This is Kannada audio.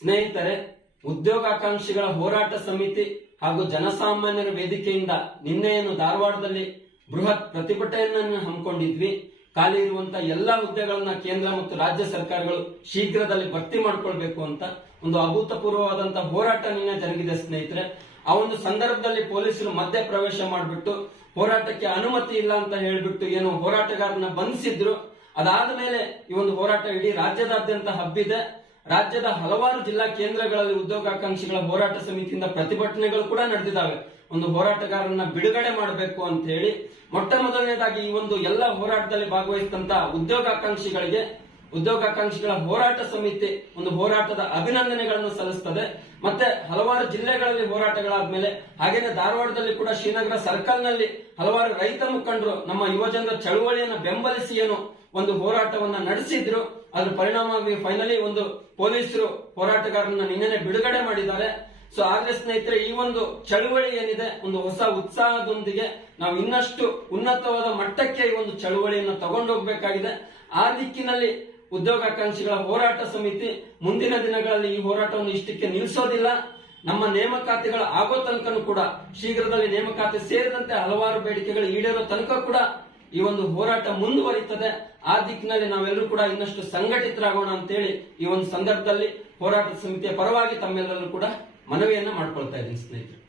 ಸ್ನೇಹಿತರೆ, ಉದ್ಯೋಗಾಕಾಂಕ್ಷಿಗಳ ಹೋರಾಟ ಸಮಿತಿ ಹಾಗೂ ಜನಸಾಮಾನ್ಯರ ವೇದಿಕೆಯಿಂದ ನಿನ್ನೆಯನ್ನು ಧಾರವಾಡದಲ್ಲಿ ಬೃಹತ್ ಪ್ರತಿಭಟನೆಯನ್ನು ಹಮ್ಮಿಕೊಂಡಿದ್ವಿ. ಖಾಲಿ ಇರುವಂತಹ ಎಲ್ಲಾ ಹುದ್ದೆಗಳನ್ನ ಕೇಂದ್ರ ಮತ್ತು ರಾಜ್ಯ ಸರ್ಕಾರಗಳು ಶೀಘ್ರದಲ್ಲಿ ಭರ್ತಿ ಮಾಡಿಕೊಳ್ಬೇಕು ಅಂತ ಒಂದು ಅಭೂತಪೂರ್ವವಾದಂತಹ ಹೋರಾಟ ನಿನ್ನೆ ಜರುಗಿದೆ ಸ್ನೇಹಿತರೆ. ಆ ಒಂದು ಸಂದರ್ಭದಲ್ಲಿ ಪೊಲೀಸರು ಮಧ್ಯ ಪ್ರವೇಶ ಮಾಡಿಬಿಟ್ಟು ಹೋರಾಟಕ್ಕೆ ಅನುಮತಿ ಇಲ್ಲ ಅಂತ ಹೇಳ್ಬಿಟ್ಟು ಏನು ಹೋರಾಟಗಾರನ ಬಂಧಿಸಿದ್ರು. ಅದಾದ ಮೇಲೆ ಈ ಒಂದು ಹೋರಾಟ ಇಡೀ ರಾಜ್ಯದಾದ್ಯಂತ ಹಬ್ಬಿದೆ. ರಾಜ್ಯದ ಹಲವಾರು ಜಿಲ್ಲಾ ಕೇಂದ್ರಗಳಲ್ಲಿ ಉದ್ಯೋಗಾಕಾಂಕ್ಷಿಗಳ ಹೋರಾಟ ಸಮಿತಿಯಿಂದ ಪ್ರತಿಭಟನೆಗಳು ಕೂಡ ನಡೆದಿದ್ದಾವೆ. ಒಂದು ಹೋರಾಟಗಾರನ ಬಿಡುಗಡೆ ಮಾಡಬೇಕು ಅಂತ ಹೇಳಿ ಮೊಟ್ಟ ಮೊದಲನೇದಾಗಿ ಈ ಒಂದು ಎಲ್ಲ ಹೋರಾಟದಲ್ಲಿ ಭಾಗವಹಿಸಿದಂತ ಉದ್ಯೋಗಾಕಾಂಕ್ಷಿಗಳ ಹೋರಾಟ ಸಮಿತಿ ಒಂದು ಹೋರಾಟದ ಅಭಿನಂದನೆಗಳನ್ನು ಸಲ್ಲಿಸುತ್ತದೆ. ಮತ್ತೆ ಹಲವಾರು ಜಿಲ್ಲೆಗಳಲ್ಲಿ ಹೋರಾಟಗಳಾದ್ಮೇಲೆ ಹಾಗೇನೆ ಧಾರವಾಡದಲ್ಲಿ ಕೂಡ ಶ್ರೀನಗರ ಸರ್ಕಲ್ ನಲ್ಲಿ ಹಲವಾರು ರೈತ ಮುಖಂಡರು ನಮ್ಮ ಯುವಜನರ ಚಳುವಳಿಯನ್ನು ಬೆಂಬಲಿಸಿ ಏನು ಒಂದು ಹೋರಾಟವನ್ನ ನಡೆಸಿದ್ರು. ಅದ್ರ ಪರಿಣಾಮವಾಗಿ ಫೈನಲಿ ಒಂದು ಪೊಲೀಸರು ಹೋರಾಟಗಾರರನ್ನ ನಿನ್ನೆ ಬಿಡುಗಡೆ ಮಾಡಿದ್ದಾರೆ. ಸೊ ಆದ್ರೆ ಸ್ನೇಹಿತರೆ, ಈ ಒಂದು ಚಳುವಳಿ ಏನಿದೆ ಒಂದು ಹೊಸ ಉತ್ಸಾಹದೊಂದಿಗೆ ನಾವು ಇನ್ನಷ್ಟು ಉನ್ನತವಾದ ಮಟ್ಟಕ್ಕೆ ಈ ಒಂದು ಚಳುವಳಿಯನ್ನು ತಗೊಂಡೋಗ್ಬೇಕಾಗಿದೆ. ಆ ದಿಕ್ಕಿನಲ್ಲಿ ಉದ್ಯೋಗಾಕಾಂಕ್ಷಿಗಳ ಹೋರಾಟ ಸಮಿತಿ ಮುಂದಿನ ದಿನಗಳಲ್ಲಿ ಈ ಹೋರಾಟವನ್ನು ಇಷ್ಟಕ್ಕೆ ನಿಲ್ಲಿಸೋದಿಲ್ಲ. ನಮ್ಮ ನೇಮಕಾತಿಗಳು ಆಗೋ ತನಕನೂ ಕೂಡ ಶೀಘ್ರದಲ್ಲಿ ನೇಮಕಾತಿ ಸೇರಿದಂತೆ ಹಲವಾರು ಬೇಡಿಕೆಗಳು ಈಡೇರೋ ತನಕ ಕೂಡ ಈ ಒಂದು ಹೋರಾಟ ಮುಂದುವರಿಯುತ್ತದೆ. ಆ ದಿಕ್ಕಿನಲ್ಲಿ ನಾವೆಲ್ಲರೂ ಕೂಡ ಇನ್ನಷ್ಟು ಸಂಘಟಿತರಾಗೋಣ ಅಂತೇಳಿ ಈ ಒಂದು ಸಂದರ್ಭದಲ್ಲಿ ಹೋರಾಟ ಸಮಿತಿಯ ಪರವಾಗಿ ತಮ್ಮೆಲ್ಲರೂ ಕೂಡ ಮನವಿಯನ್ನ ಮಾಡ್ಕೊಳ್ತಾ ಇದ್ದೀನಿ ಸ್ನೇಹಿತರೆ.